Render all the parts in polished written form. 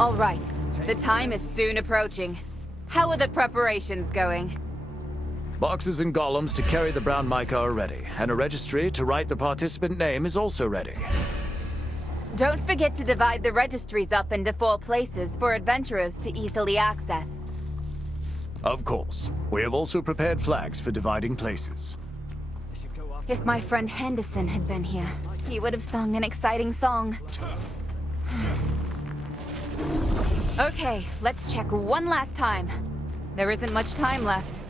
All right. The time is soon approaching. How are the preparations going? Boxes and columns to carry the brown mica are ready, and a registry to write the participant name is also ready. Don't forget to divide the registries up into 4 places for adventurers to easily access. Of course. We have also prepared flags for dividing places. If my friend Henderson had been here, he would have sung an exciting song. Okay, let's check one last time. There isn't much time left.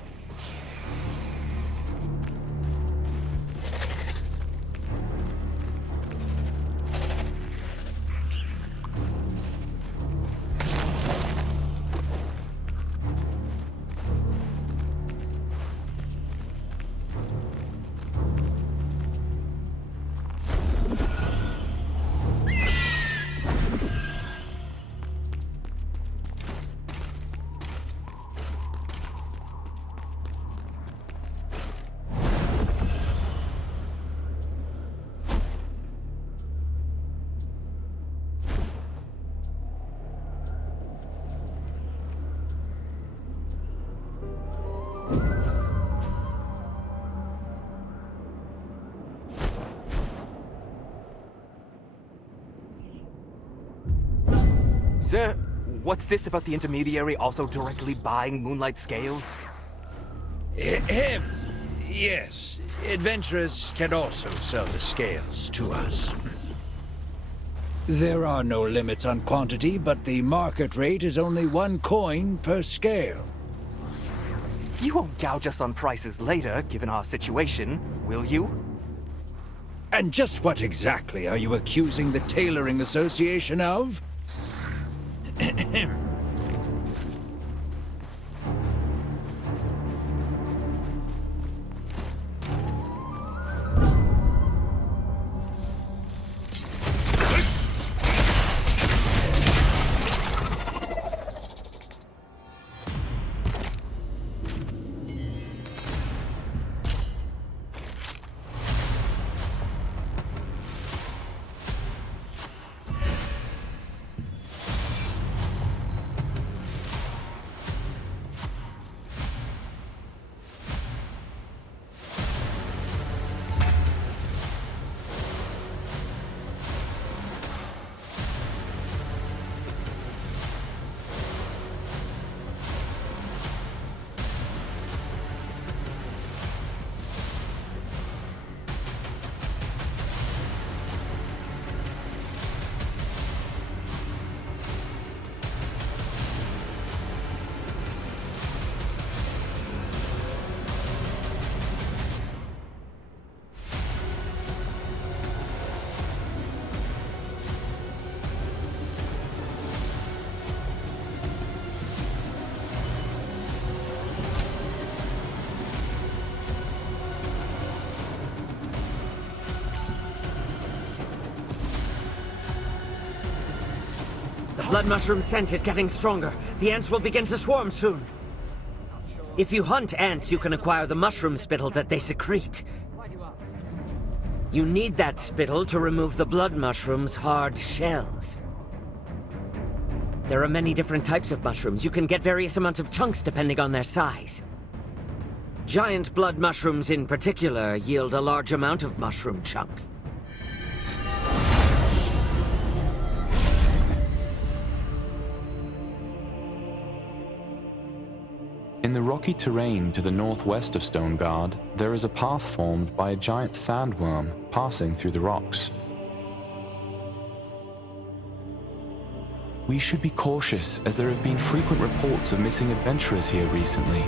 Sir, what's this about the intermediary also directly buying Moonlight scales? Yes. Adventurers can also sell the scales to us. There are no limits on quantity, but the market rate is only 1 coin per scale. You won't gouge us on prices later, given our situation, will you? And just what exactly are you accusing the Tailoring Association of? The blood mushroom scent is getting stronger. The ants will begin to swarm soon. If you hunt ants, you can acquire the mushroom spittle that they secrete. You need that spittle to remove the blood mushroom's hard shells. There are many different types of mushrooms. You can get various amounts of chunks depending on their size. Giant blood mushrooms in particular yield a large amount of mushroom chunks. In the rocky terrain to the northwest of Stoneguard, there is a path formed by a giant sandworm passing through the rocks. We should be cautious, as there have been frequent reports of missing adventurers here recently.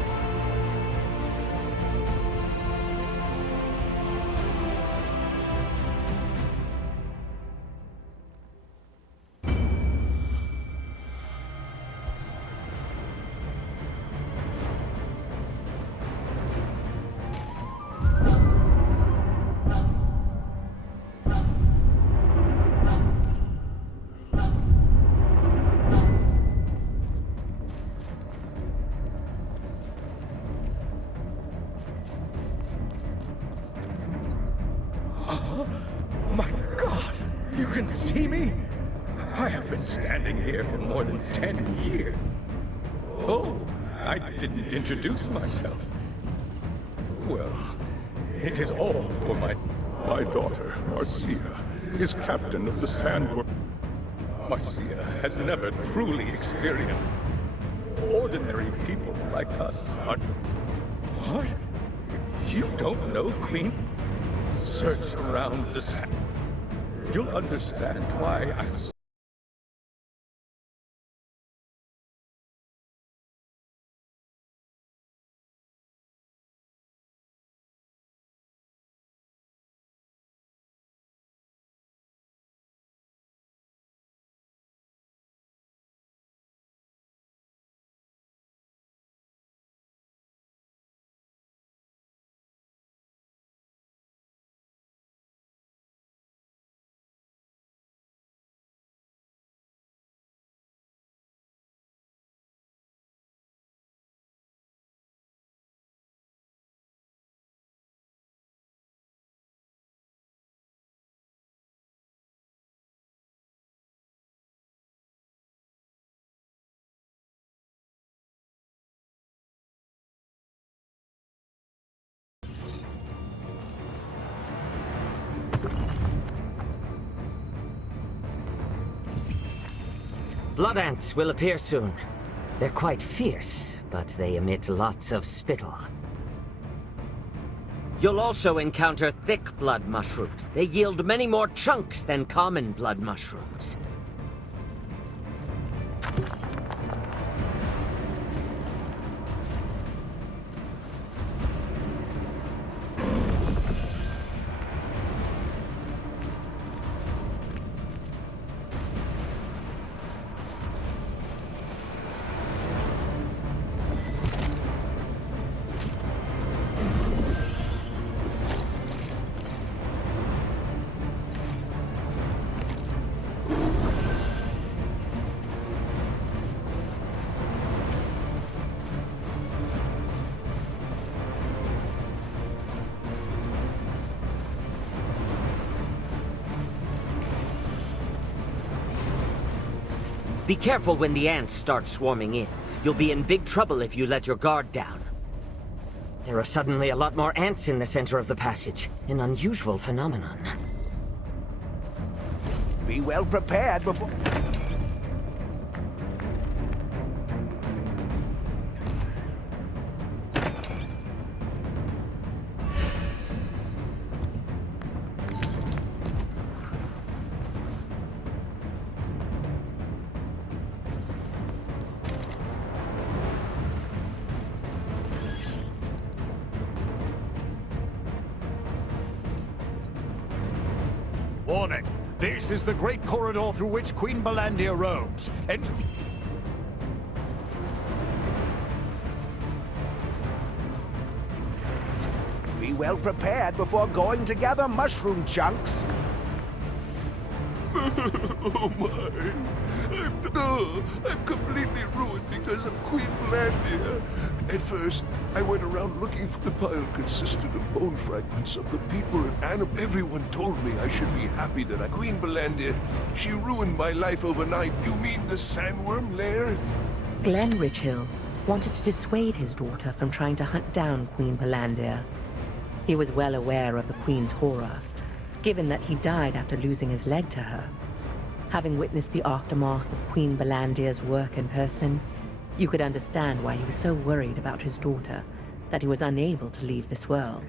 My God! You can see me? I have been standing here for more than 10 years. Oh, I didn't introduce myself. Well, it is all for my daughter, Marcia, is captain of the Sandworm. Marcia has never truly experienced. Ordinary people like us are... What? You don't know Queen? Search around the sand. You'll understand why I was... Blood ants will appear soon. They're quite fierce, but they emit lots of spittle. You'll also encounter thick blood mushrooms. They yield many more chunks than common blood mushrooms. Be careful when the ants start swarming in. You'll be in big trouble if you let your guard down. There are suddenly a lot more ants in the center of the passage. An unusual phenomenon. Be well prepared before... Warning! This is the great corridor through which Queen Belandia roams. Be well prepared before going to gather mushroom chunks. Oh my! I'm completely ruined because of Queen Belandia. At first, I went around looking for the pile consisted of bone fragments of the people and animals. Everyone told me I should be happy that Queen Belandia, she ruined my life overnight. You mean the sandworm lair? Glenn Richhill wanted to dissuade his daughter from trying to hunt down Queen Belandia. He was well aware of the Queen's horror, given that he died after losing his leg to her. Having witnessed the aftermath of Queen Belandia's work in person, you could understand why he was so worried about his daughter that he was unable to leave this world.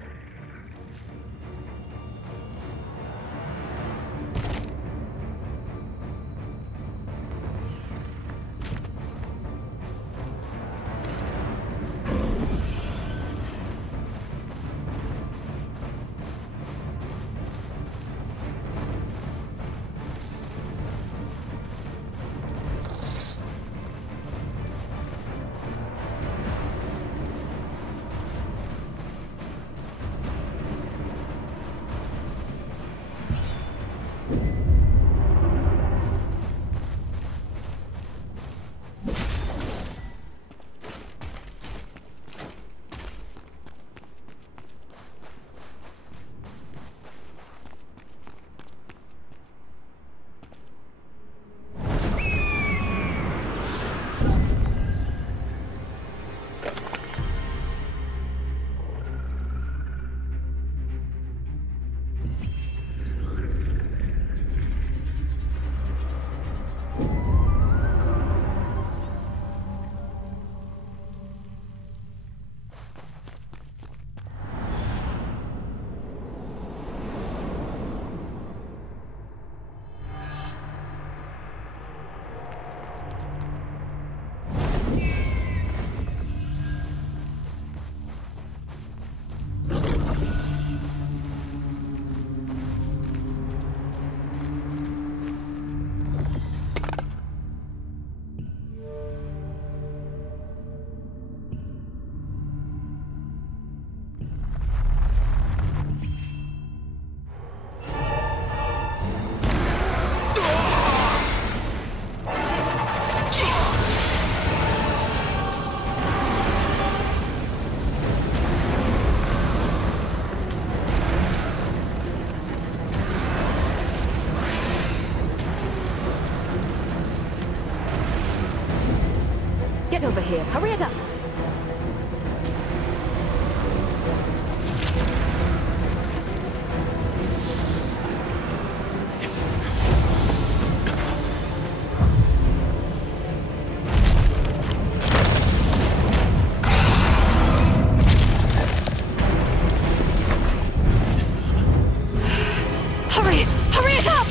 right over here. Hurry it up. Hurry it up!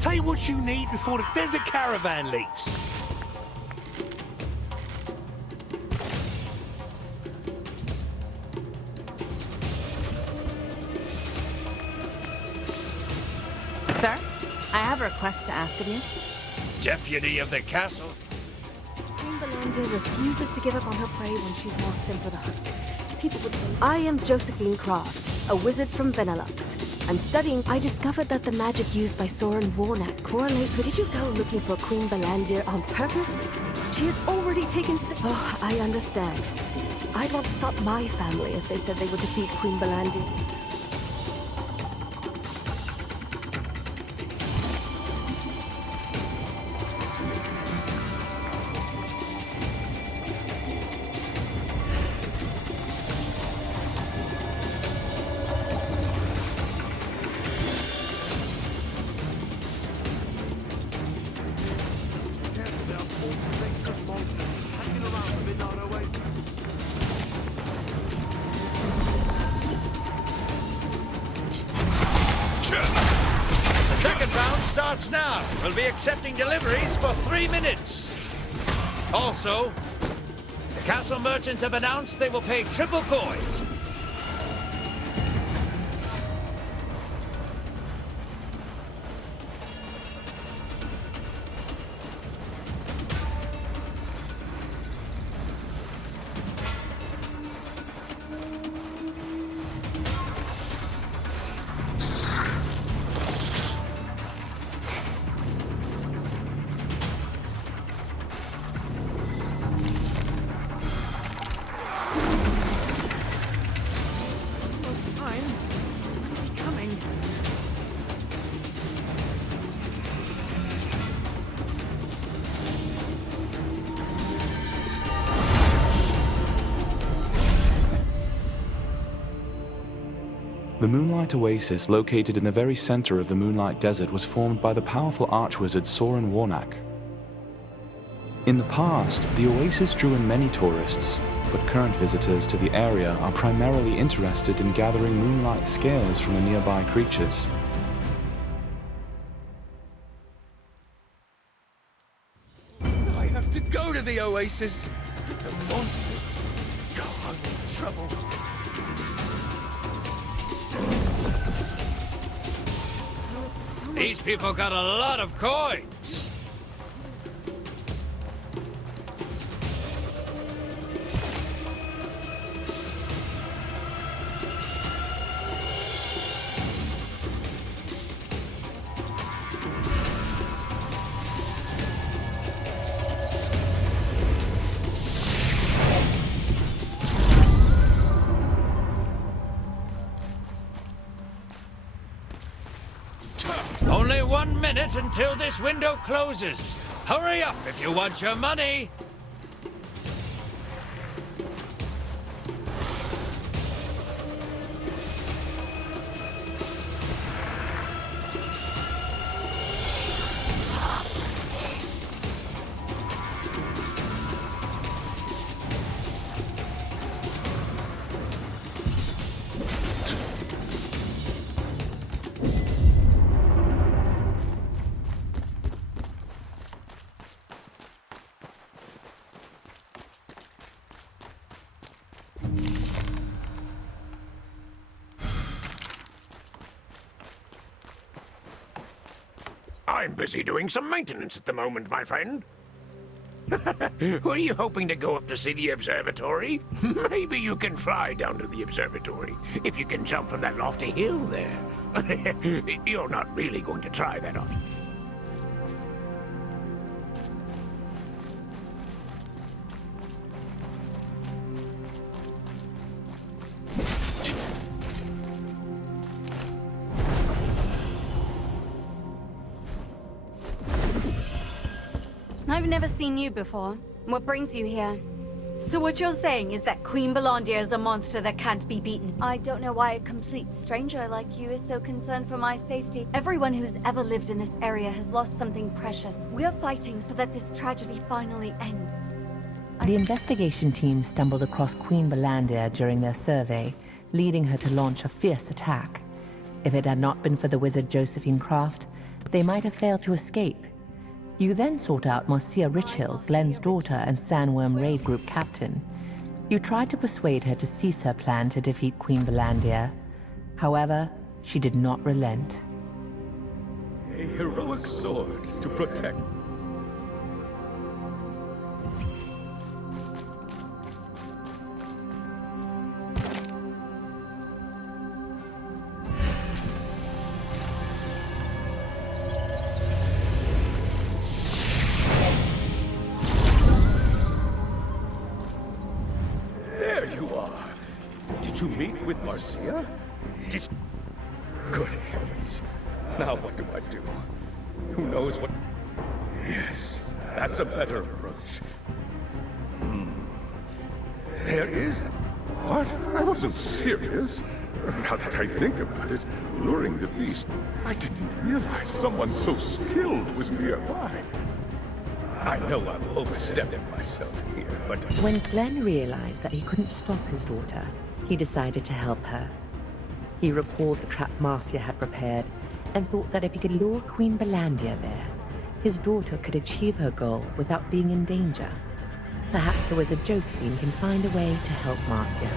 Take what you need before the desert caravan leaves. Sir, I have a request to ask of you. Deputy of the castle. Queen Belinda refuses to give up on her prey when she's marked in for the hunt. People would say, I am Josephine Croft, a wizard from Benelux. I'm studying. I discovered that the magic used by Soren Warnack correlates with... Did you go looking for Queen Belandir on purpose? She has already taken... Oh, I understand. I'd want to stop my family if they said they would defeat Queen Belandir. Starts now. We'll be accepting deliveries for 3 minutes. Also, the castle merchants have announced they will pay triple coins. The Moonlight Oasis, located in the very center of the Moonlight Desert, was formed by the powerful archwizard Soren Warnack. In the past, the oasis drew in many tourists, but current visitors to the area are primarily interested in gathering moonlight scales from the nearby creatures. I have to go to the oasis. The monsters. God, I'm in trouble. These people got a lot of coins. Only 1 minute until this window closes. Hurry up if you want your money. I'm busy doing some maintenance at the moment, my friend. Were you hoping to go up to see the observatory? Maybe you can fly down to the observatory, if you can jump from that lofty hill there. You're not really going to try that, are you? I've never seen you before. What brings you here? So what you're saying is that Queen Bellandia is a monster that can't be beaten? I don't know why a complete stranger like you is so concerned for my safety. Everyone who's ever lived in this area has lost something precious. We're fighting so that this tragedy finally ends. The investigation team stumbled across Queen Bellandia during their survey, leading her to launch a fierce attack. If it had not been for the wizard Josephine Croft, they might have failed to escape. You then sought out Marcia Richhill, Glenn's daughter and Sandworm Raid Group captain. You tried to persuade her to cease her plan to defeat Queen Bellandia. However, she did not relent. A heroic sword to protect. To meet with Marcia? Good heavens. Now what do I do? Who knows what... Yes, that's a better approach. There is... What? I wasn't serious. Now that I think about it, luring the beast, I didn't realize someone so skilled was nearby. I know I'm overstepping myself here, but... When Glenn realized that he couldn't stop his daughter, he decided to help her. He recalled the trap Marcia had prepared and thought that if he could lure Queen Bellandia there, his daughter could achieve her goal without being in danger. Perhaps the wizard Josephine can find a way to help Marcia.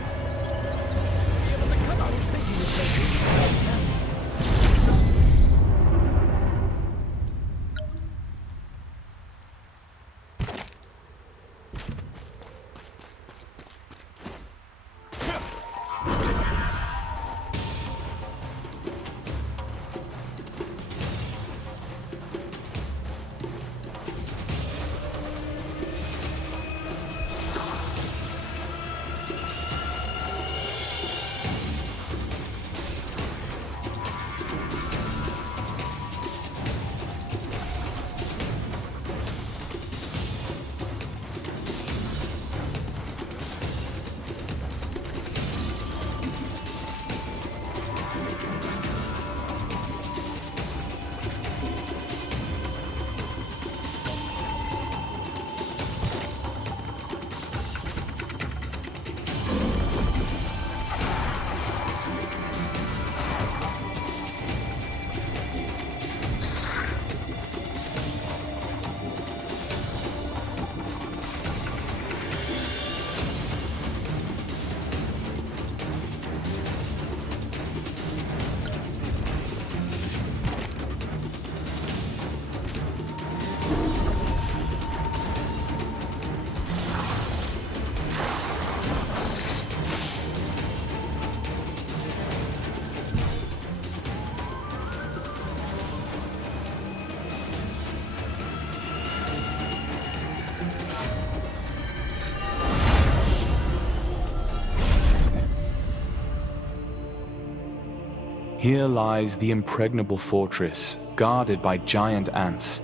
Here lies the impregnable fortress, guarded by giant ants.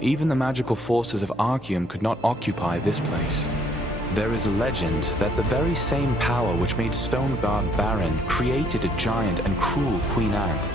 Even the magical forces of Arceum could not occupy this place. There is a legend that the very same power which made Stoneguard barren created a giant and cruel Queen Ant.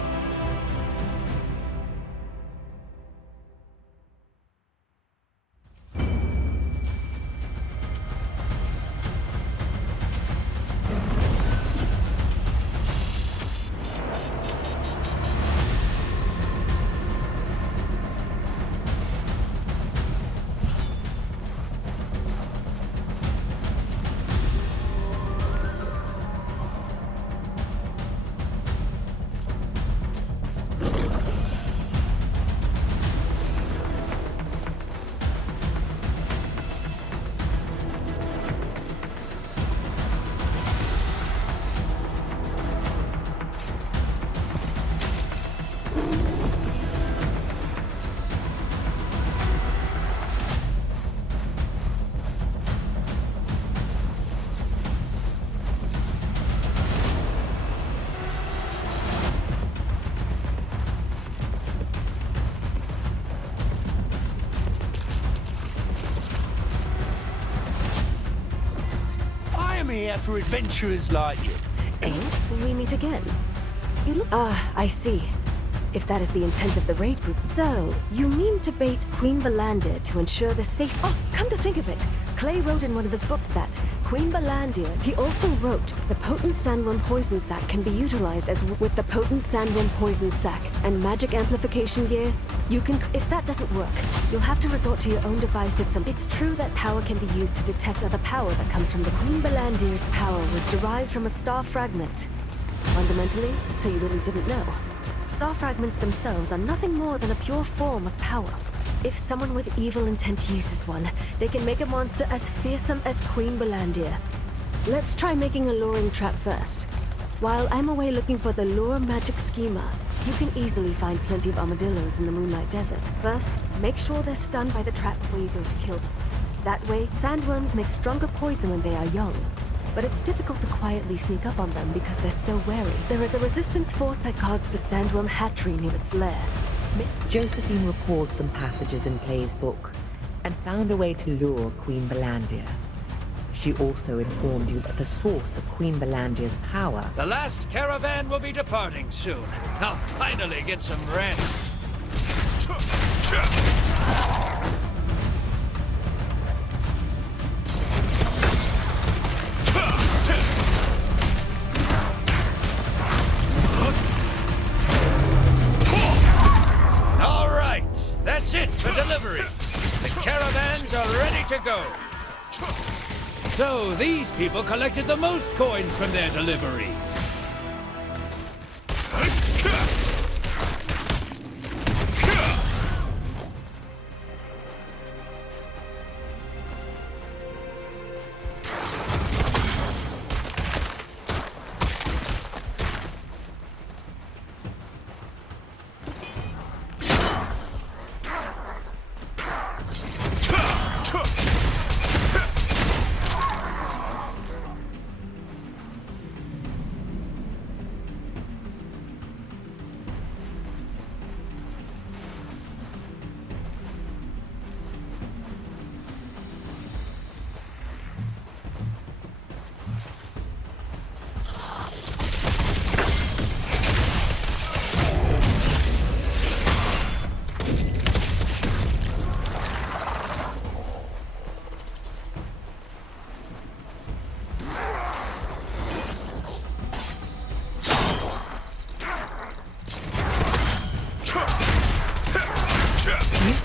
here for adventurers like you. And we meet again. You look... I see. If that is the intent of the raid group. So, you mean to bait Queen Valandia to ensure the safe... Oh, come to think of it. Clay wrote in one of his books that Queen Valandia... He also wrote, the potent sandworm poison sac can be utilized as with the potent sandworm poison sac and magic amplification gear. You can... If that doesn't work, you'll have to resort to your own device system. It's true that power can be used to detect other power that comes from the Queen Valandia's power was derived from a star fragment. Fundamentally, so you really didn't know. Star fragments themselves are nothing more than a pure form of power. If someone with evil intent uses one, they can make a monster as fearsome as Queen Valandia. Let's try making a luring trap first. While I'm away looking for the lure magic schema, you can easily find plenty of armadillos in the Moonlight Desert. First, make sure they're stunned by the trap before you go to kill them. That way, sandworms make stronger poison when they are young. But it's difficult to quietly sneak up on them because they're so wary. There is a resistance force that guards the sandworm hatchery near its lair. Josephine recalled some passages in Clay's book and found a way to lure Queen Valandia. She also informed you that the source of Queen Valandia's power... The last caravan will be departing soon. I'll finally get some rest. All right, that's it for delivery. The caravans are ready to go. So these people collected the most coins from their deliveries.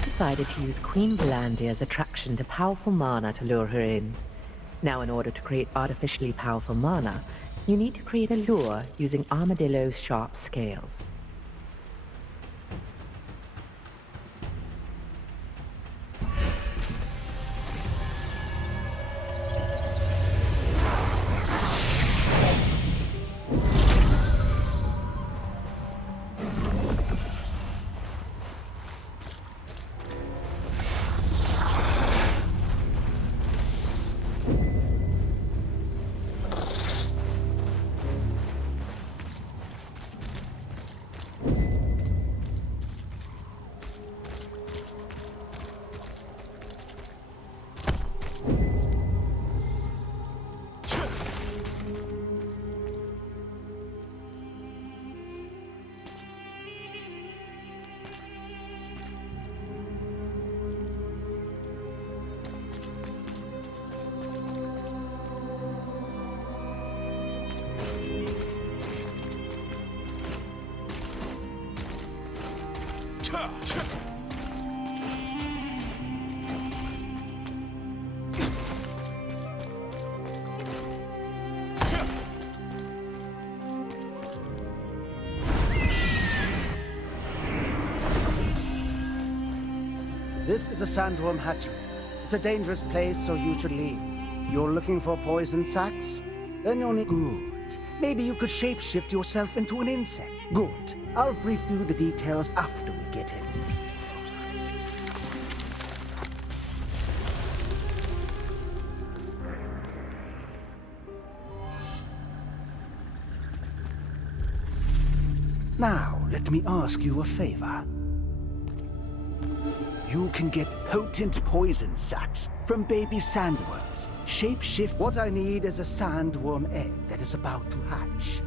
Decided to use Queen Valandia's attraction to powerful mana to lure her in. Now, in order to create artificially powerful mana, you need to create a lure using Armadillo's sharp scales. This is a sandworm hatchery. It's a dangerous place, so you should leave. You're looking for poison sacs? Then you'll need... Good. Maybe you could shapeshift yourself into an insect. Good. I'll brief you the details after we get in. Now, let me ask you a favor. You can get potent poison sacs from baby sandworms. Shapeshift. What I need is a sandworm egg that is about to hatch.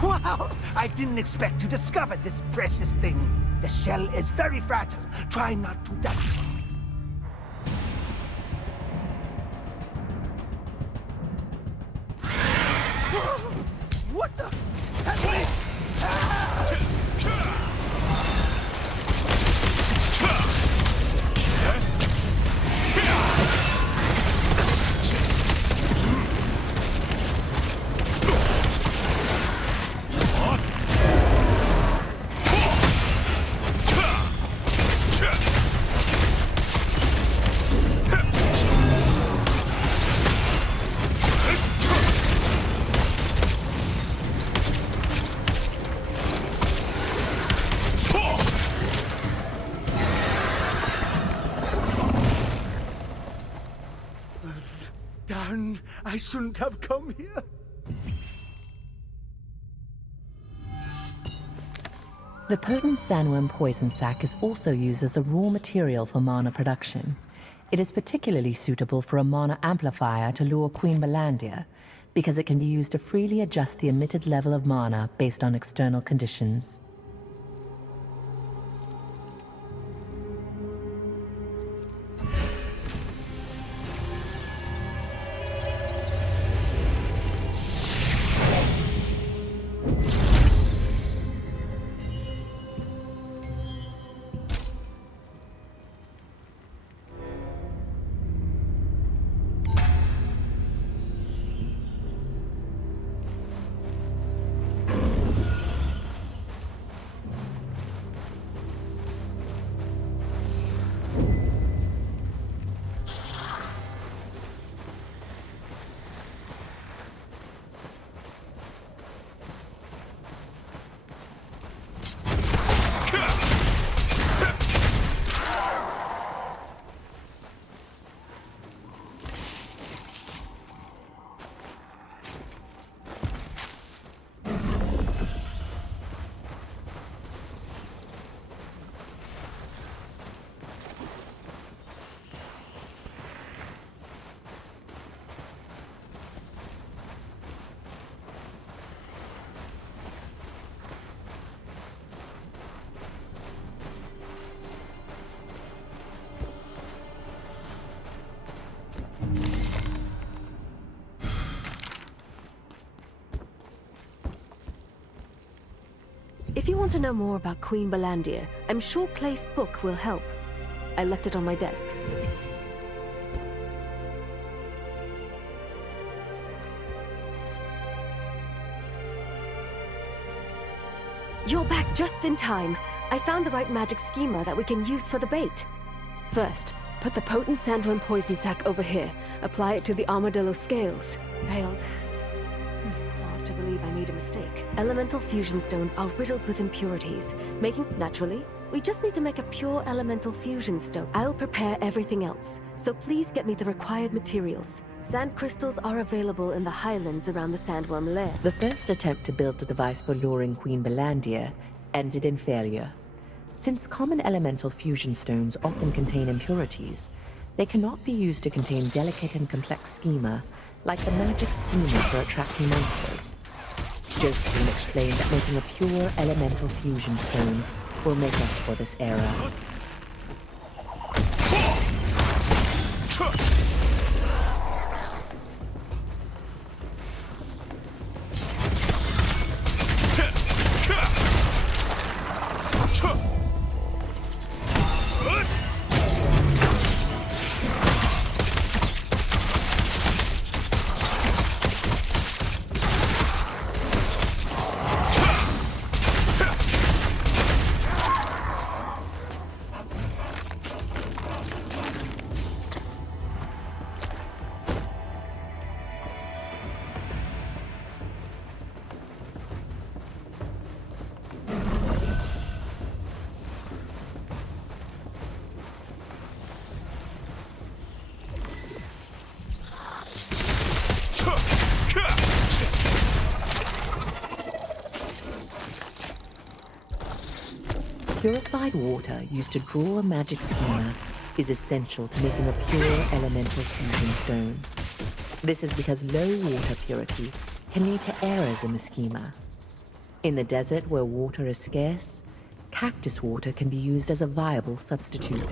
Wow! I didn't expect to discover this precious thing. The shell is very fragile. Try not to damage it. What the? Wait! Darn, I shouldn't have come here. The potent sandworm poison sac is also used as a raw material for mana production. It is particularly suitable for a mana amplifier to lure Queen Balandia, because it can be used to freely adjust the emitted level of mana based on external conditions. If you want to know more about Queen Balandia, I'm sure Clay's book will help. I left it on my desk. You're back just in time. I found the right magic schema that we can use for the bait. First, put the potent sandworm poison sac over here. Apply it to the armadillo scales. Failed. Hard to believe I made a mistake. Elemental fusion stones are riddled with impurities, making, naturally, We just need to make a pure elemental fusion stone. I'll prepare everything else, so please get me the required materials. Sand crystals are available in the highlands around the sandworm lair. The first attempt to build the device for luring Queen Belandia ended in failure. Since common elemental fusion stones often contain impurities, they cannot be used to contain delicate and complex schema, like the magic schema for attracting monsters. Josephine explained that making a pure elemental fusion stone will make up for this error. Purified water used to draw a magic schema is essential to making a pure elemental fusion stone. This is because low water purity can lead to errors in the schema. In the desert where water is scarce, cactus water can be used as a viable substitute.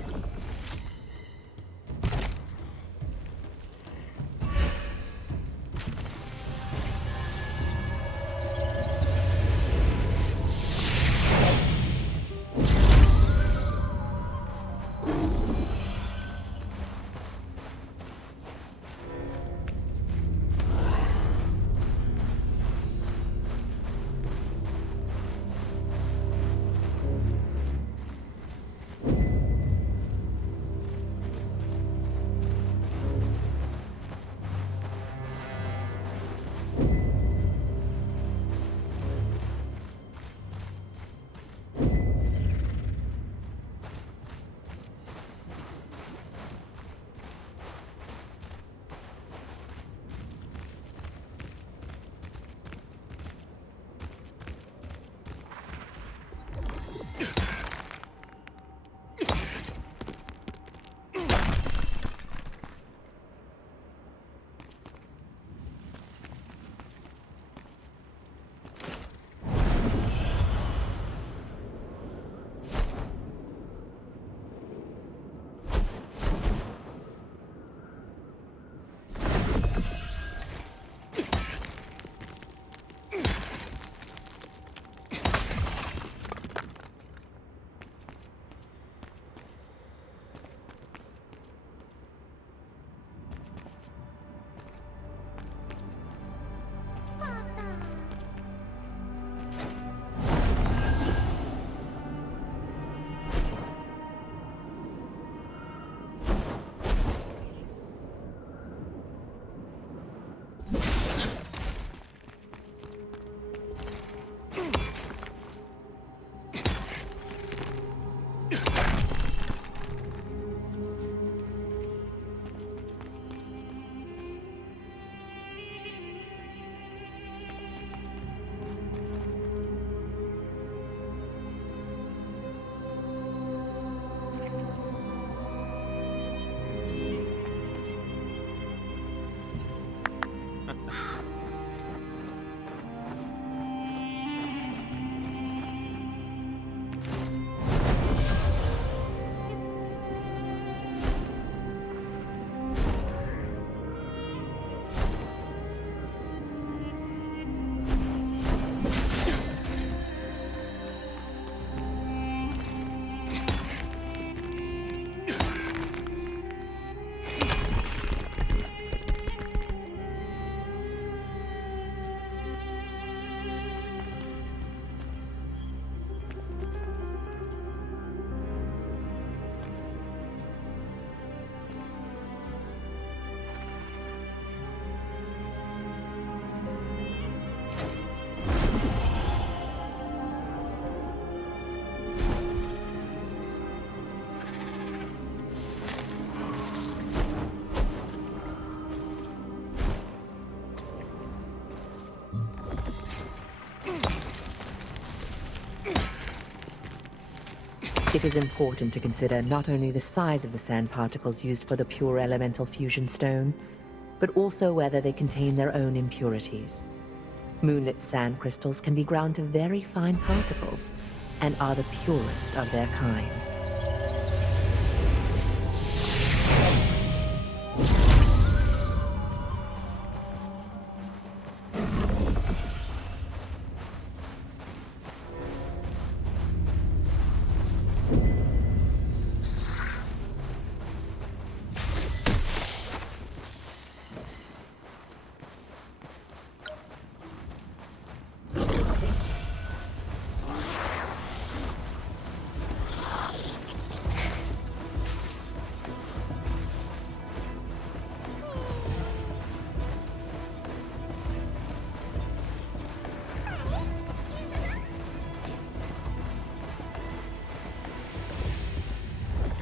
It is important to consider not only the size of the sand particles used for the pure elemental fusion stone, but also whether they contain their own impurities. Moonlit sand crystals can be ground to very fine particles and are the purest of their kind.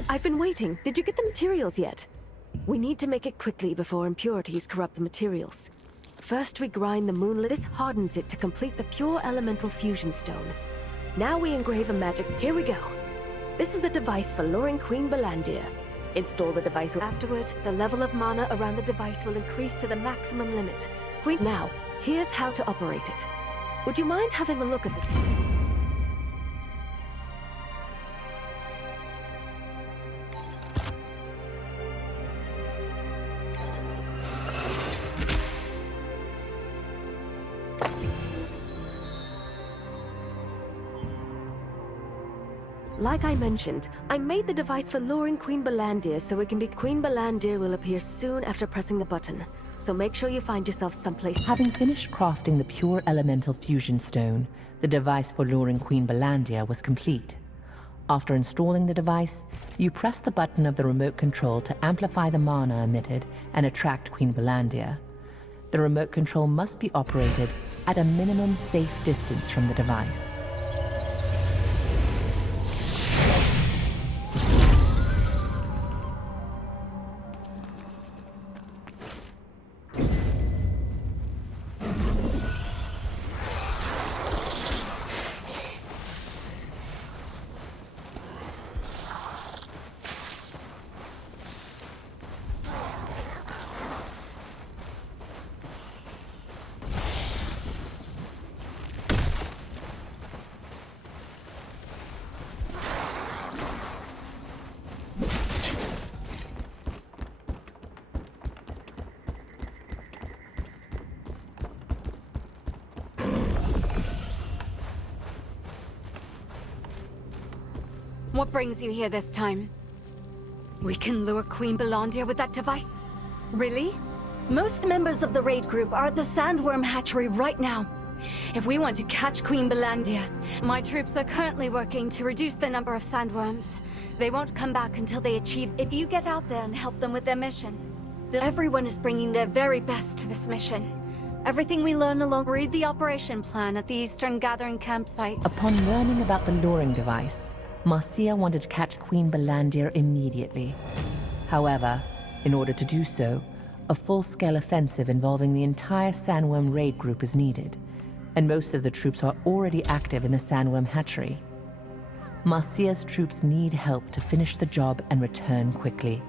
I've been waiting. Did you get the materials yet? We need to make it quickly before impurities corrupt the materials. First we grind the moonlit. This hardens it to complete the pure elemental fusion stone. Now we engrave a magic. Here we go. This is the device for luring Queen Balandir. Install the device. Afterward, the level of mana around the device will increase to the maximum limit. Now, here's how to operate it. Would you mind having a look at this? Like I mentioned, I made the device for luring Queen Balandir so it can be. Queen Balandir will appear soon after pressing the button, so make sure you find yourself someplace. Having finished crafting the pure elemental fusion stone, the device for luring Queen Balandir was complete. After installing the device, you press the button of the remote control to amplify the mana emitted and attract Queen Balandir. The remote control must be operated at a minimum safe distance from the device. What brings you here this time? We can lure Queen Balandir with that device? Really? Most members of the raid group are at the Sandworm hatchery right now. If we want to catch Queen Balandir, my troops are currently working to reduce the number of sandworms. They won't come back until they achieve. If you get out there and help them with their mission. Everyone is bringing their very best to this mission. Everything we learn along. Read the operation plan at the Eastern Gathering campsite. Upon learning about the luring device, Marcia wanted to catch Queen Balandir immediately. However, in order to do so, a full-scale offensive involving the entire Sandworm raid group is needed, and most of the troops are already active in the Sandworm hatchery. Marcia's troops need help to finish the job and return quickly.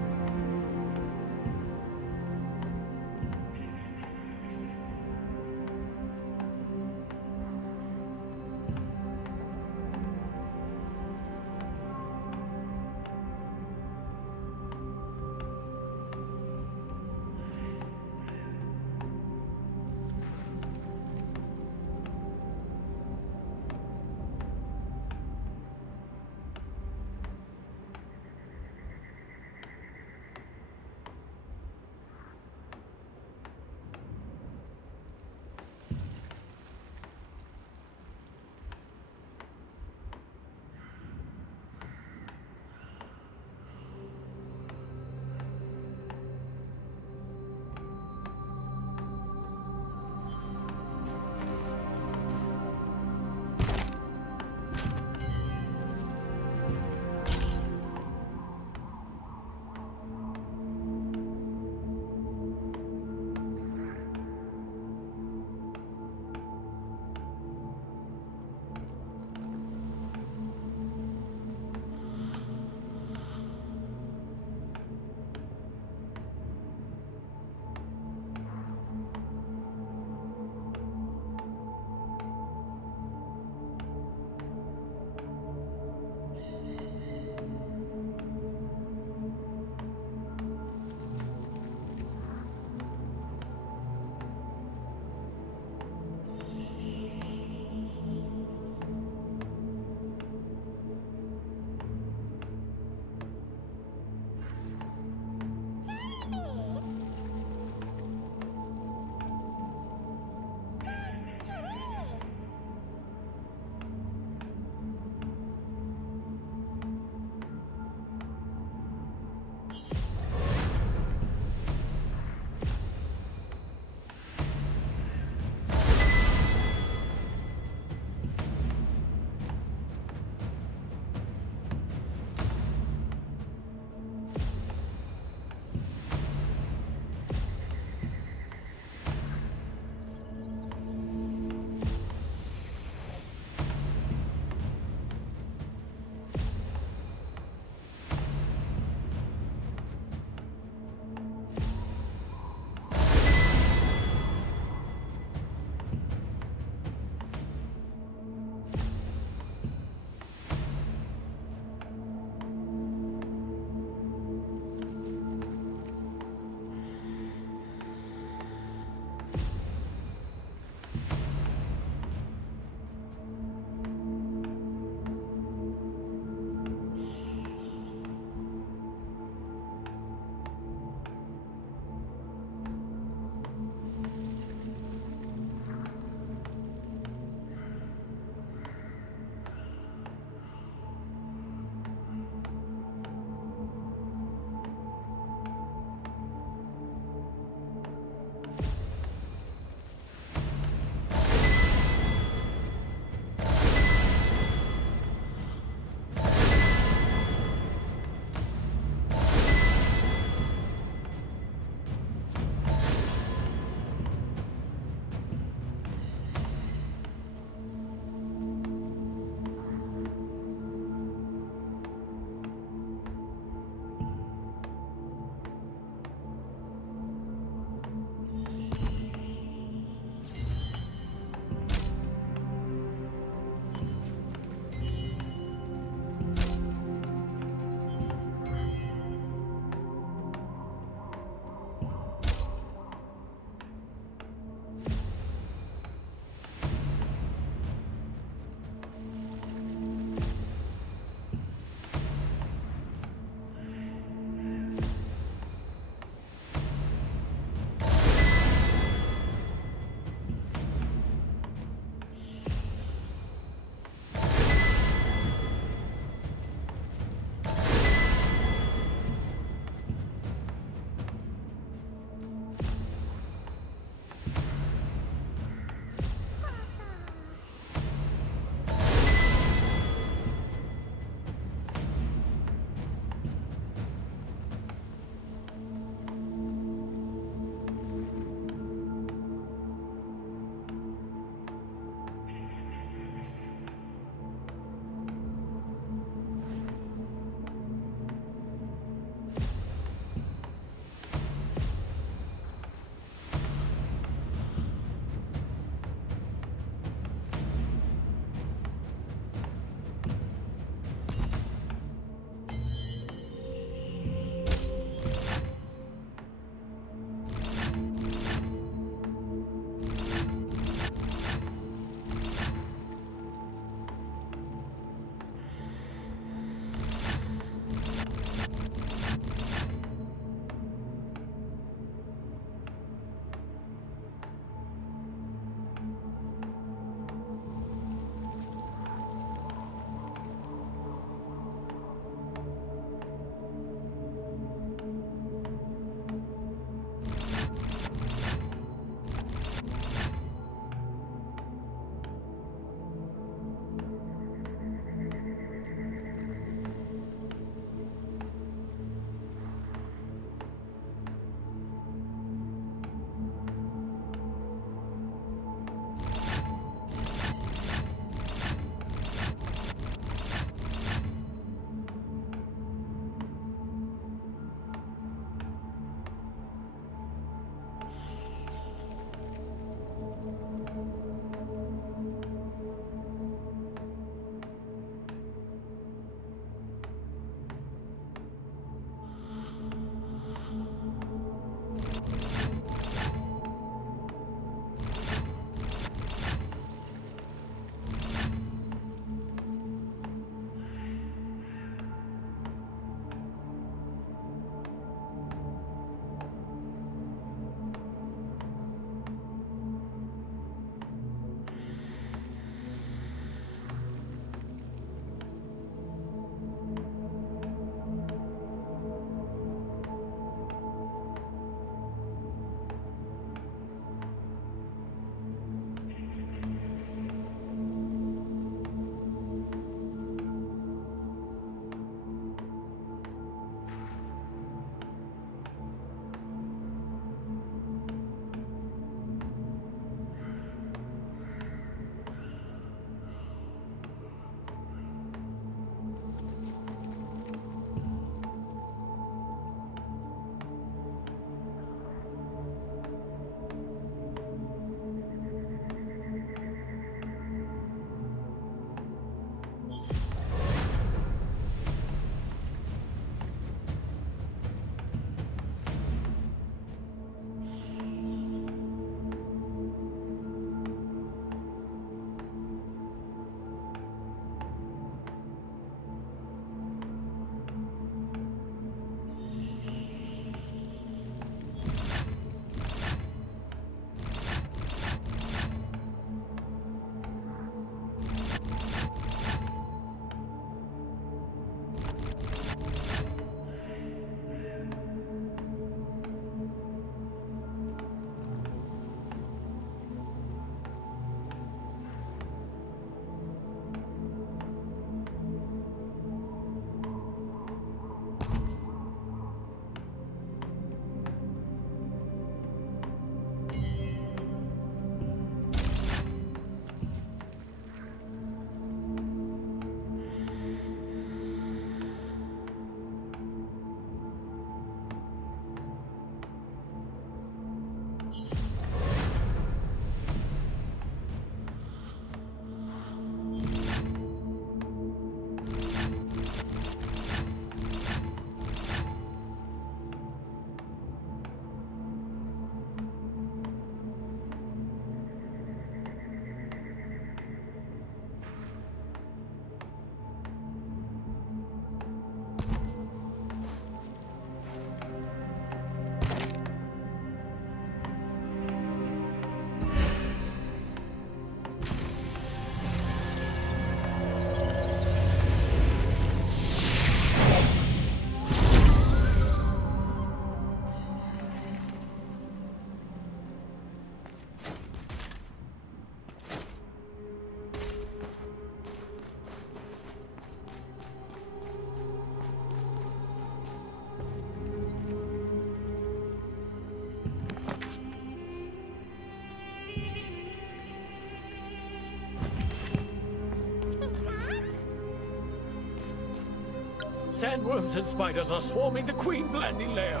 Sandworms and spiders are swarming the queen landing lair.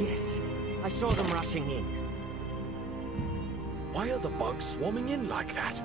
Yes, I saw them rushing in. Why are the bugs swarming in like that?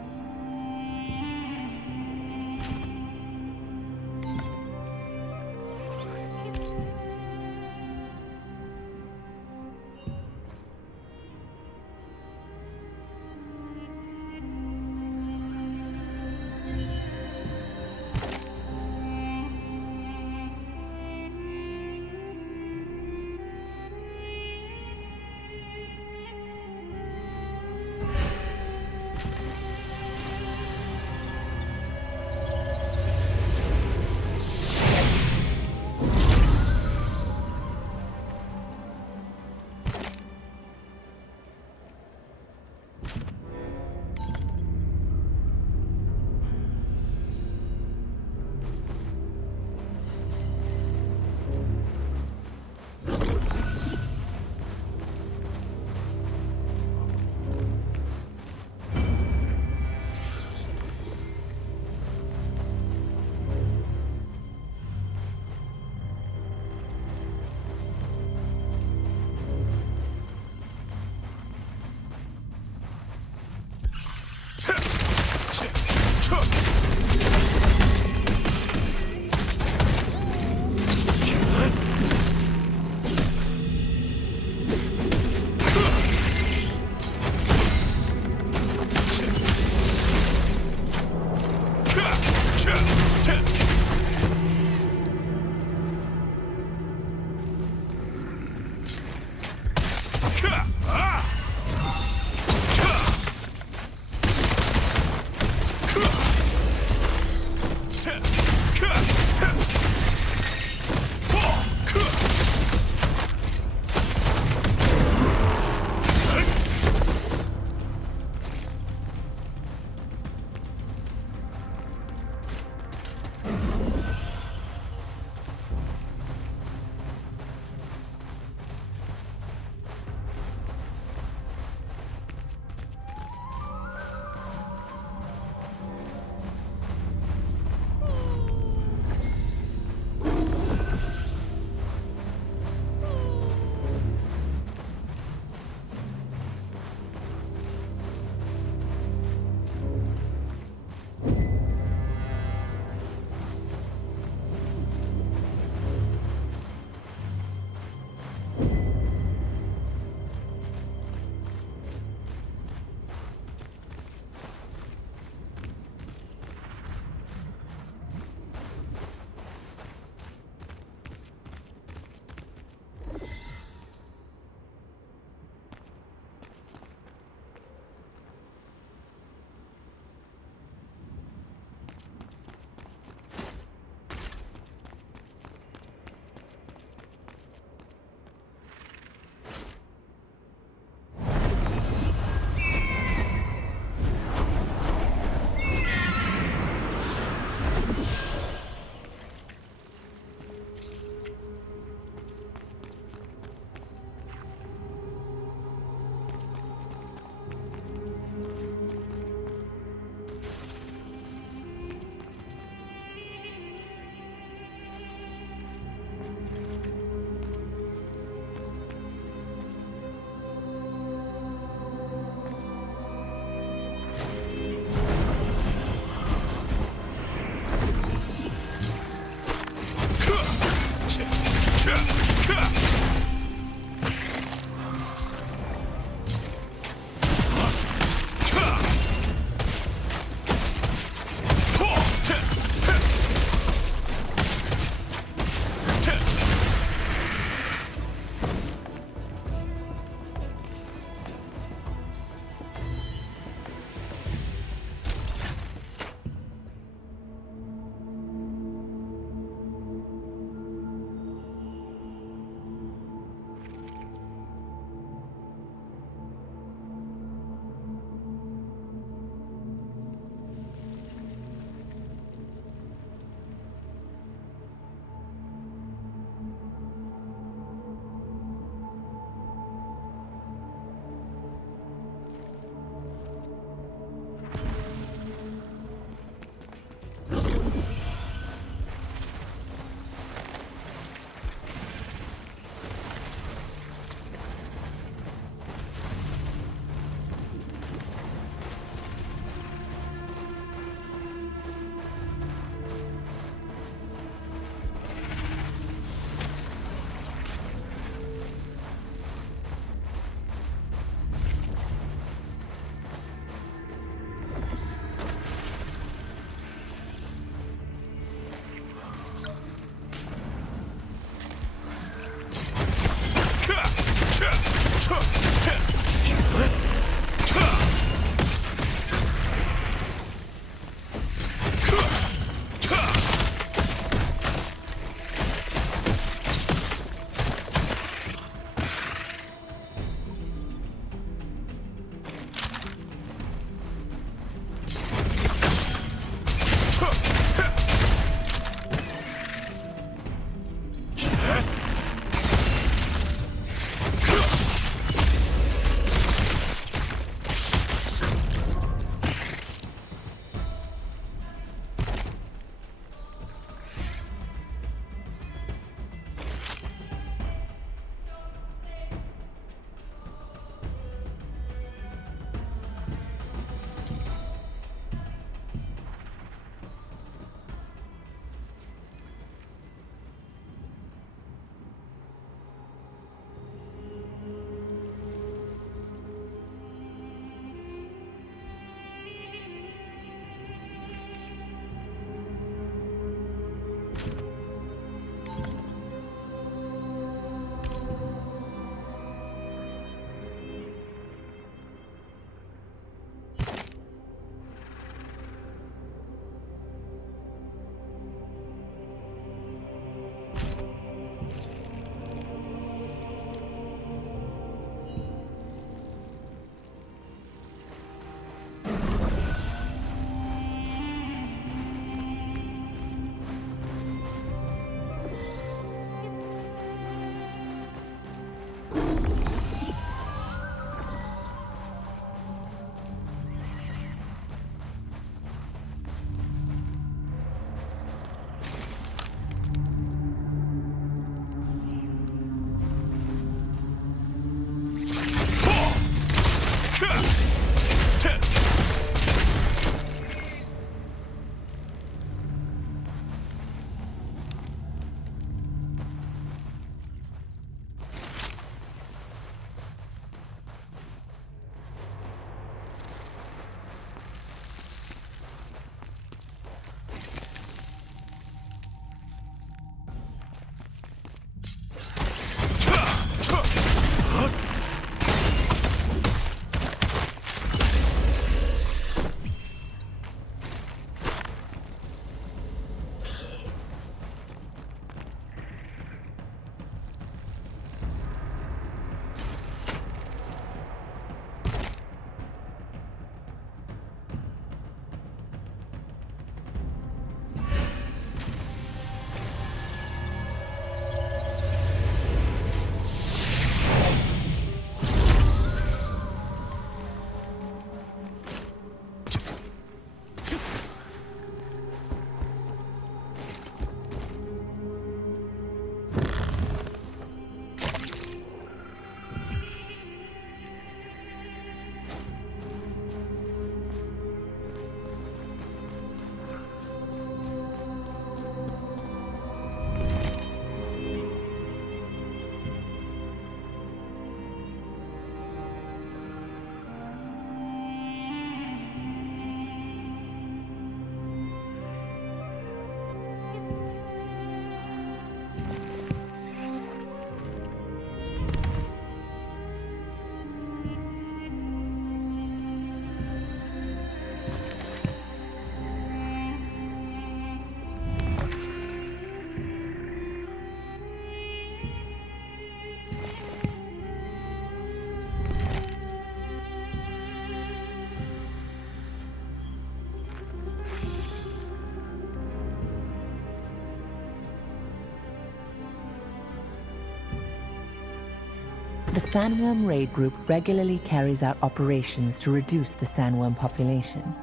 The sandworm raid group regularly carries out operations to reduce the sandworm population.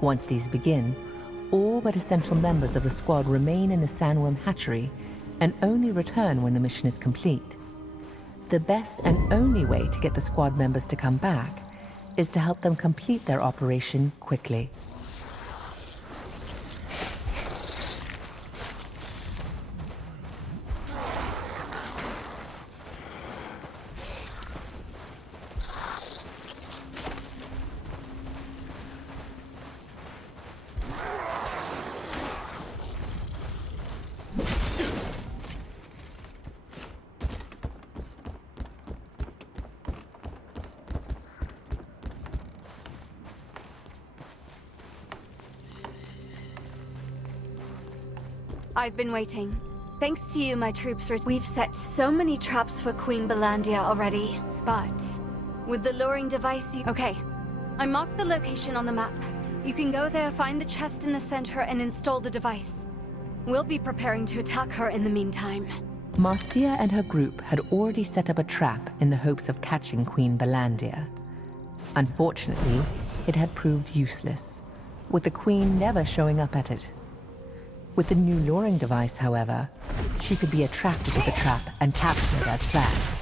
Once these begin, all but essential members of the squad remain in the sandworm hatchery and only return when the mission is complete. The best and only way to get the squad members to come back is to help them complete their operation quickly. I've been waiting. Thanks to you, my troops, we've set so many traps for Queen Belandia already. But with the luring device Okay, I marked the location on the map. You can go there, find the chest in the center, and install the device. We'll be preparing to attack her in the meantime. Marcia and her group had already set up a trap in the hopes of catching Queen Belandia. Unfortunately, it had proved useless, with the Queen never showing up at it. With the new luring device, however, she could be attracted to the trap and captured as planned.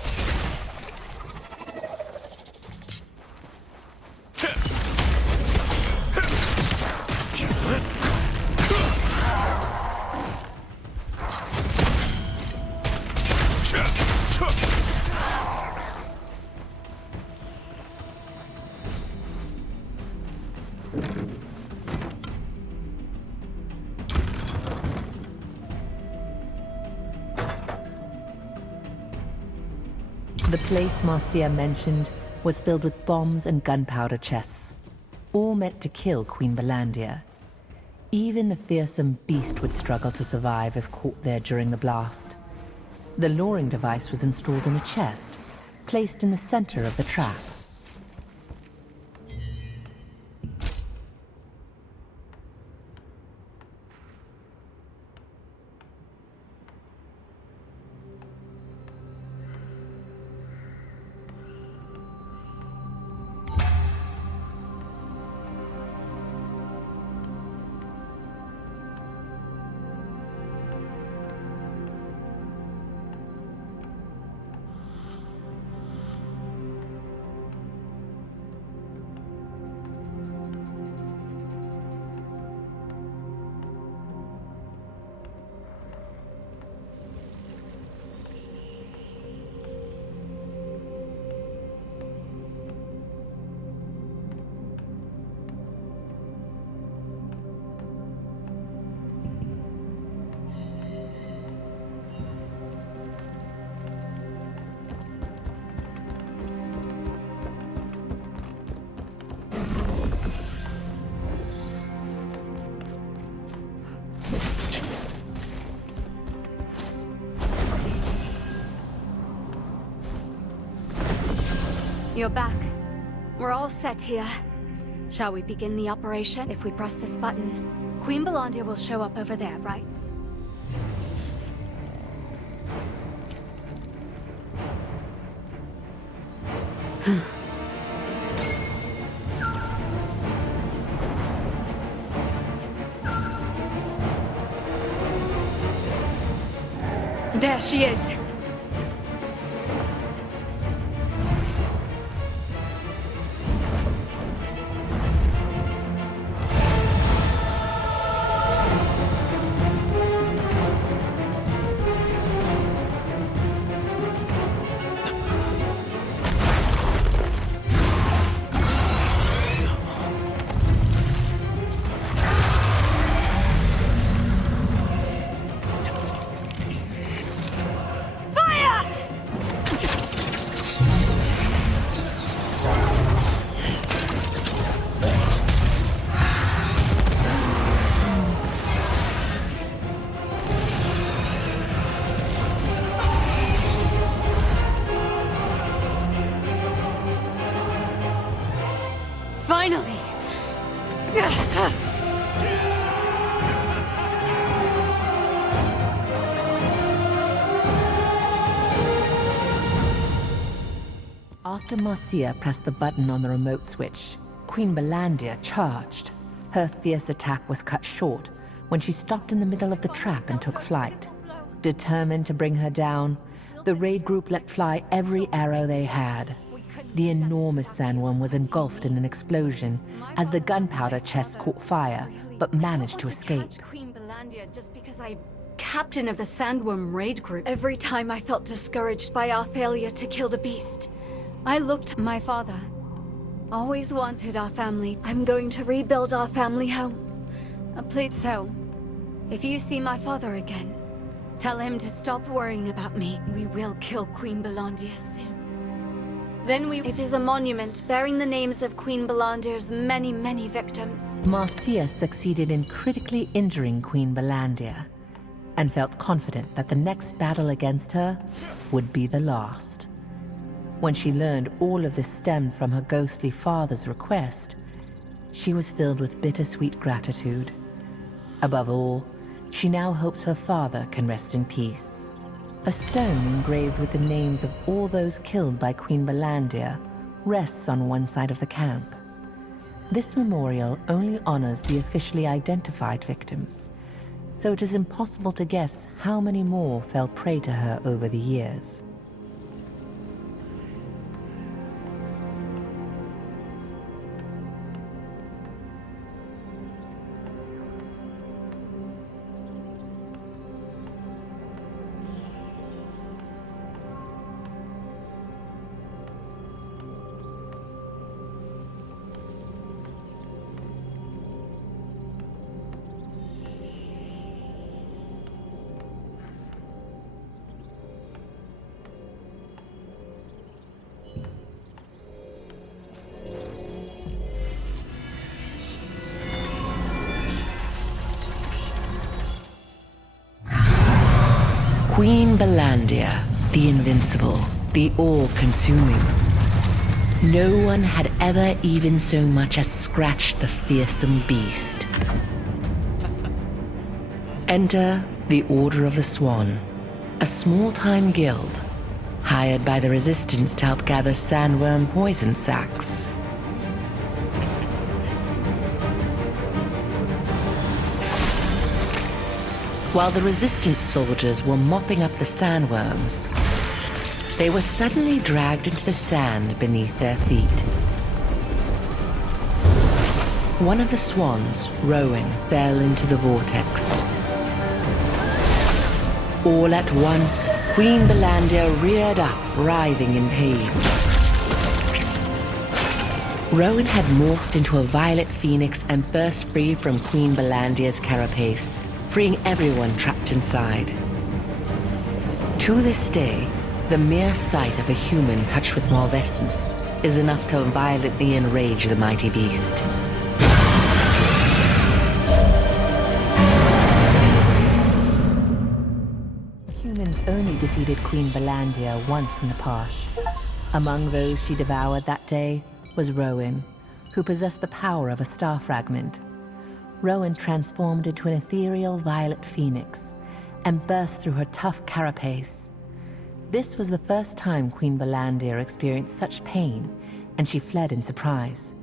The place Marcia mentioned was filled with bombs and gunpowder chests, all meant to kill Queen Belandia. Even the fearsome beast would struggle to survive if caught there during the blast. The luring device was installed in a chest, placed in the center of the trap. You're back. We're all set here. Shall we begin the operation? If we press this button, Queen Belandia will show up over there, right? There she is. Finally! After Marcia pressed the button on the remote switch, Queen Belandia charged. Her fierce attack was cut short when she stopped in the middle of the trap and took flight. Determined to bring her down, the raid group let fly every arrow they had. The enormous sandworm was engulfed in an explosion as the gunpowder chest caught fire, but managed to escape. Queen Belandia just because I'm captain of the Sandworm raid group. Every time I felt discouraged by our failure to kill the beast, I looked at my father. Always wanted our family. I'm going to rebuild our family home. Please, so, if you see my father again, tell him to stop worrying about me. We will kill Queen Belandia soon. Then it is a monument bearing the names of Queen Belandia's many, many victims. Marcia succeeded in critically injuring Queen Belandia, and felt confident that the next battle against her would be the last. When she learned all of this stemmed from her ghostly father's request, she was filled with bittersweet gratitude. Above all, she now hopes her father can rest in peace. A stone engraved with the names of all those killed by Queen Belandia rests on one side of the camp. This memorial only honors the officially identified victims, so it is impossible to guess how many more fell prey to her over the years. Queen Belandia, the invincible, the all-consuming. No one had ever even so much as scratched the fearsome beast. Enter the Order of the Swan, a small-time guild, hired by the Resistance to help gather sandworm poison sacs. While the Resistance soldiers were mopping up the sandworms, they were suddenly dragged into the sand beneath their feet. One of the swans, Rowan, fell into the vortex. All at once, Queen Belandia reared up, writhing in pain. Rowan had morphed into a violet phoenix and burst free from Queen Belandia's carapace, freeing everyone trapped inside. To this day, the mere sight of a human touched with malvescence is enough to violently enrage the mighty beast. Humans only defeated Queen Belandia once in the past. Among those she devoured that day was Rowan, who possessed the power of a star fragment. Rowan transformed into an ethereal violet phoenix and burst through her tough carapace. This was the first time Queen Belandia experienced such pain, and she fled in surprise.